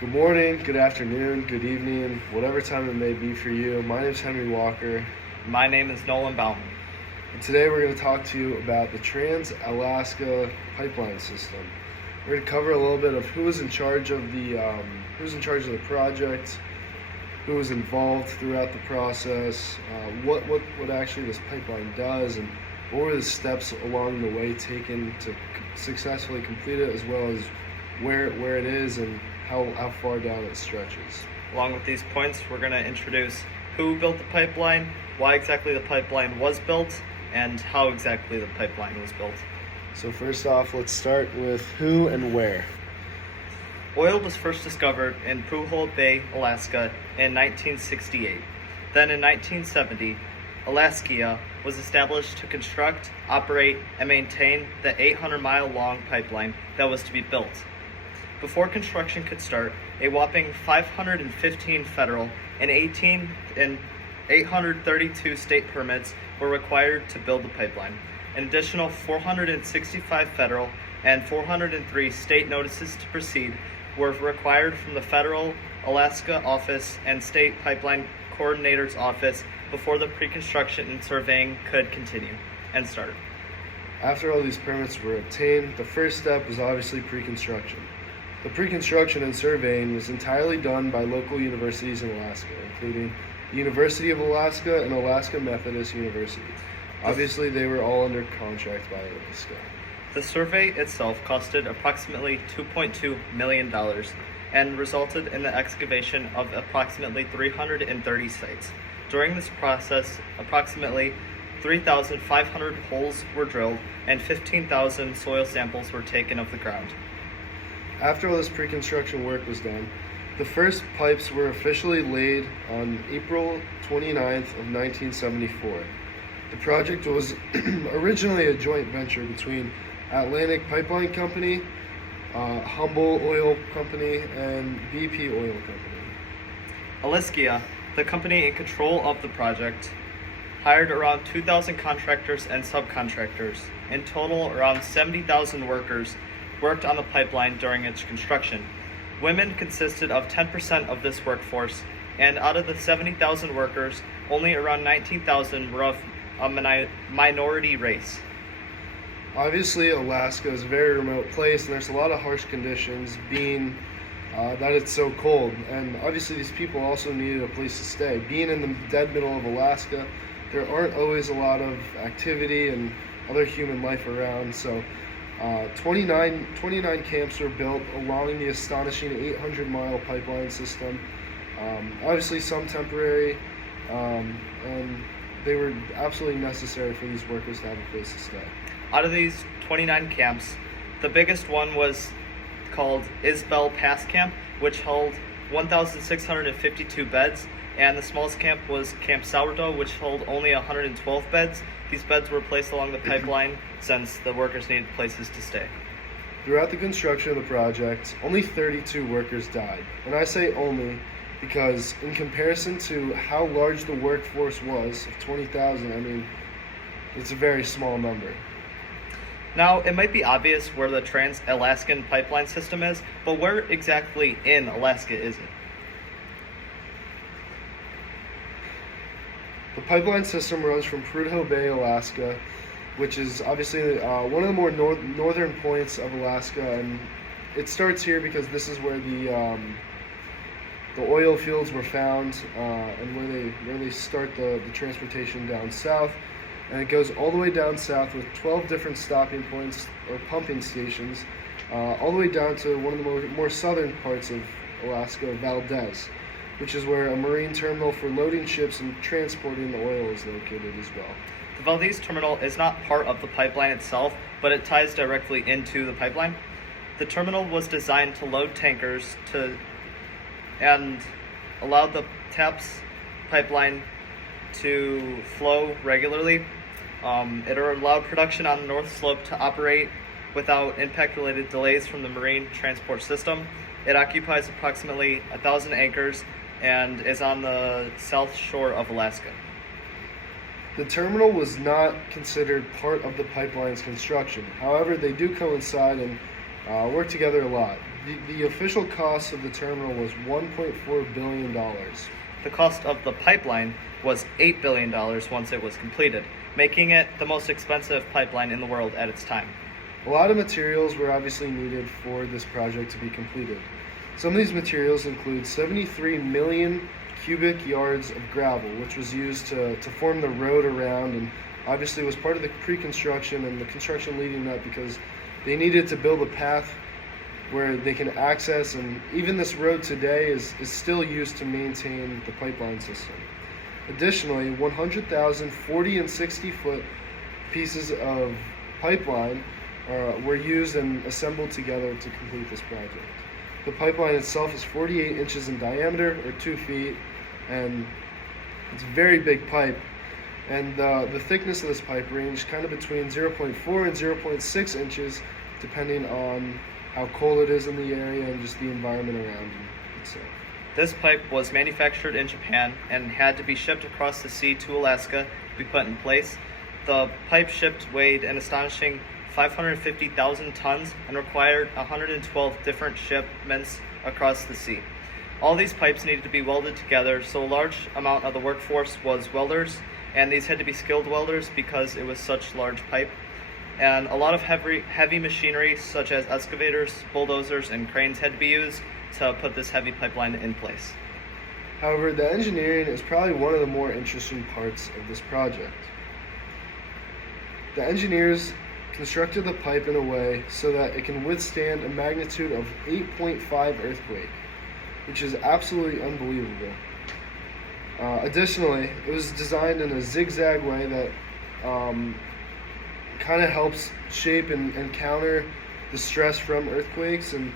Good morning, good afternoon, good evening, whatever time it may be for you. My name is Henry Walker, My name is Nolan Bouwman. and today we're going to talk to you about the Trans-Alaska Pipeline System. We're going to cover a little bit of who was in charge of the project, who was involved throughout the process, what actually this pipeline does, and what were the steps along the way taken to successfully complete it, as well as where it is and how far down it stretches. Along with these points, we're going to introduce who built the pipeline, why exactly the pipeline was built, and how exactly the pipeline was built. So first off, let's start with who and where. Oil was first discovered in Purdue Bay, Alaska in 1968. Then in 1970, Alaska was established to construct, operate, and maintain the 800-mile-long pipeline that was to be built. Before construction could start, a whopping 515 federal and 832 state permits were required to build the pipeline. An additional 465 federal and 403 state notices to proceed were required from the Federal Alaska Office and State Pipeline Coordinator's Office before the pre-construction and surveying could continue and start. After all these permits were obtained, the first step was obviously pre-construction. The pre-construction and surveying was entirely done by local universities in Alaska, including the University of Alaska and Alaska Methodist University. Obviously, they were all under contract by Alaska. The survey itself costed approximately $2.2 million and resulted in the excavation of approximately 330 sites. During this process, approximately 3,500 holes were drilled and 15,000 soil samples were taken of the ground. After all this pre-construction work was done, the first pipes were officially laid on April 29th of 1974. The project was originally a joint venture between Atlantic Pipeline Company, Humble Oil Company, and BP Oil Company. Alaska, the company in control of the project, hired around 2,000 contractors and subcontractors. In total, around 70,000 workers worked on the pipeline during its construction. Women consisted of 10% of this workforce, and out of the 70,000 workers, only around 19,000 were of a minority race. Obviously, Alaska is a very remote place, and there's a lot of harsh conditions, being that it's so cold. And obviously, these people also needed a place to stay. Being in the dead middle of Alaska, there aren't always a lot of activity and other human life around, so 29 camps were built along the astonishing 800-mile pipeline system. Obviously, some temporary, and they were absolutely necessary for these workers to have a place to stay. Out of these 29 camps, the biggest one was called Isbell Pass Camp, which held 1,652 beds, and the smallest camp was Camp Sourdough, which held only 112 beds. These beds were placed along the pipeline since the workers needed places to stay. Throughout the construction of the project, only 32 workers died. And I say only because in comparison to how large the workforce was of 20,000, I mean, it's a very small number. Now, it might be obvious where the Trans-Alaskan Pipeline System is, but where exactly in Alaska is it? The pipeline system runs from Purdue Bay, Alaska, which is obviously one of the more northern points of Alaska, and it starts here because this is where the oil fields were found, and where they start the transportation down south, and it goes all the way down south with 12 different stopping points or pumping stations, all the way down to one of the more southern parts of Alaska, Valdez, which is where a marine terminal for loading ships and transporting the oil is located as well. The Valdez terminal is not part of the pipeline itself, but it ties directly into the pipeline. The terminal was designed to load tankers and allow the TAPS pipeline to flow regularly. It allowed production on the north slope to operate without impact-related delays from the marine transport system. It occupies approximately 1,000 acres and is on the south shore of Alaska. The terminal was not considered part of the pipeline's construction. However, they do coincide and work together a lot. The official cost of the terminal was $1.4 billion. The cost of the pipeline was $8 billion once it was completed, making it the most expensive pipeline in the world at its time. A lot of materials were obviously needed for this project to be completed. Some of these materials include 73 million cubic yards of gravel, which was used to form the road around, and obviously was part of the pre-construction and the construction leading up, because they needed to build a path where they can access, and even this road today is still used to maintain the pipeline system. Additionally, 100,000 40 and 60 foot pieces of pipeline were used and assembled together to complete this project. The pipeline itself is 48 inches in diameter, or 2 feet, and it's a very big pipe. And the thickness of this pipe ranged kind of between 0.4 and 0.6 inches, depending on how cold it is in the area and just the environment around itself. This pipe was manufactured in Japan and had to be shipped across the sea to Alaska to be put in place. The pipe shipped weighed an astonishing 550,000 tons and required 112 different shipments across the sea. All these pipes needed to be welded together, so a large amount of the workforce was welders, and these had to be skilled welders because it was such large pipe. And a lot of heavy machinery such as excavators, bulldozers, and cranes had to be used to put this heavy pipeline in place. However, the engineering is probably one of the more interesting parts of this project. The engineers constructed the pipe in a way so that it can withstand a magnitude of 8.5 earthquake, which is absolutely unbelievable. Additionally, it was designed in a zigzag way that kind of helps shape and counter the stress from earthquakes. And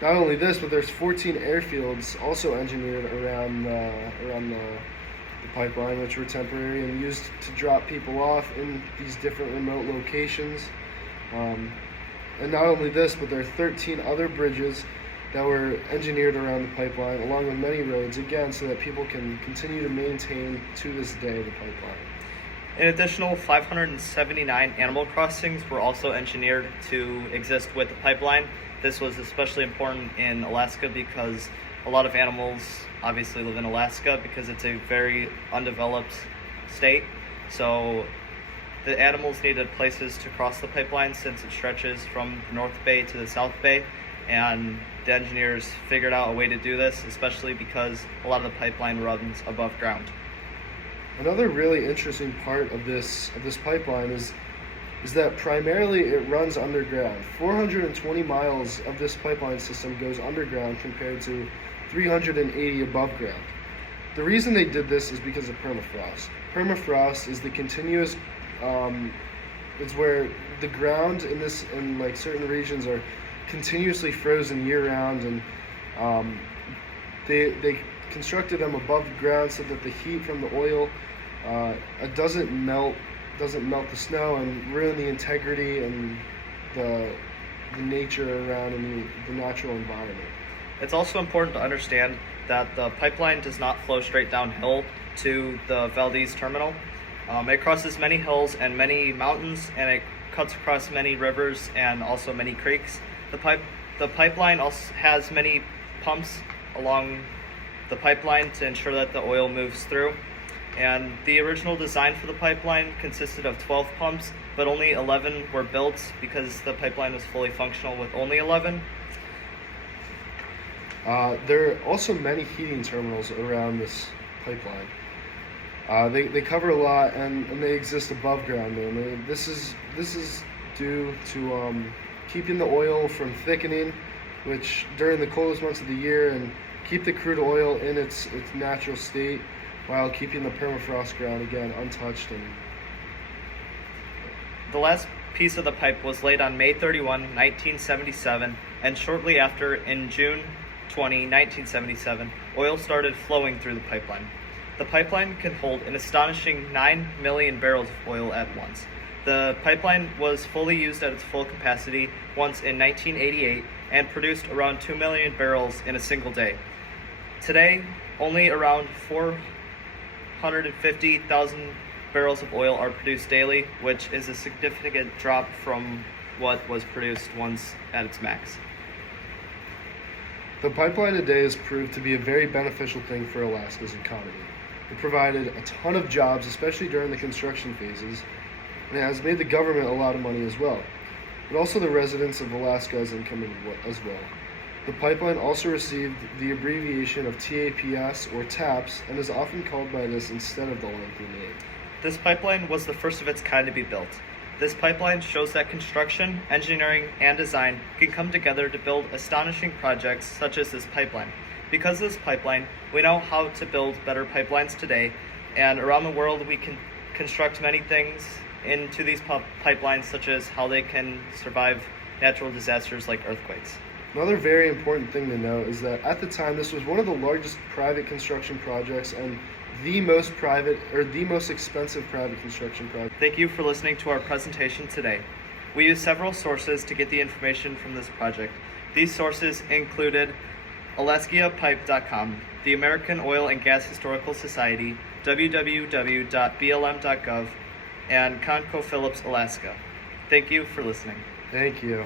not only this, but there's 14 airfields also engineered around the pipeline, which were temporary and used to drop people off in these different remote locations. And not only this, but there are 13 other bridges that were engineered around the pipeline, along with many roads, again, so that people can continue to maintain to this day the pipeline. An additional 579 animal crossings were also engineered to exist with the pipeline. This was especially important in Alaska because a lot of animals obviously live in Alaska because it's a very undeveloped state. So the animals needed places to cross the pipeline since it stretches from the North Bay to the South Bay, and the engineers figured out a way to do this, especially because a lot of the pipeline runs above ground. Another really interesting part of this pipeline is that primarily it runs underground. 420 miles of this pipeline system goes underground compared to 380 above ground. The reason they did this is because of permafrost. Permafrost is the continuous, it's where the ground in like certain regions are continuously frozen year round, and they constructed them above ground so that the heat from the oil doesn't melt the snow and ruin the integrity and the nature around and the natural environment. It's also important to understand that the pipeline does not flow straight downhill to the Valdez terminal. It crosses many hills and many mountains, and it cuts across many rivers and also many creeks. The pipeline also has many pumps along the pipeline to ensure that the oil moves through. And the original design for the pipeline consisted of 12 pumps, but only 11 were built because the pipeline was fully functional with only 11. There are also many heating terminals around this pipeline. They cover a lot, and they exist above ground. And this is due to keeping the oil from thickening, which during the coldest months of the year, and keep the crude oil in its natural state while keeping the permafrost ground again untouched. And the last piece of the pipe was laid on May 31, 1977, and shortly after, in June 20, 1977, oil started flowing through the pipeline. The pipeline can hold an astonishing 9 million barrels of oil at once. The pipeline was fully used at its full capacity once in 1988 and produced around 2 million barrels in a single day. Today, only around 450,000 barrels of oil are produced daily, which is a significant drop from what was produced once at its max. The pipeline today has proved to be a very beneficial thing for Alaska's economy. It provided a ton of jobs, especially during the construction phases, and it has made the government a lot of money as well. But also the residents of Alaska has income as well. The pipeline also received the abbreviation of TAPS or TAPS and is often called by this instead of the lengthy name. This pipeline was the first of its kind to be built. This pipeline shows that construction, engineering, and design can come together to build astonishing projects such as this pipeline. Because of this pipeline, we know how to build better pipelines today, and around the world we can construct many things into these pipelines, such as how they can survive natural disasters like earthquakes. Another very important thing to note is that at the time this was one of the largest private construction projects and the most expensive private construction project. Thank you for listening to our presentation today. We used several sources to get the information from this project. These sources included AlaskiaPipe.com, the American Oil and Gas Historical Society, www.blm.gov, and ConocoPhillips Alaska. Thank you for listening. Thank you.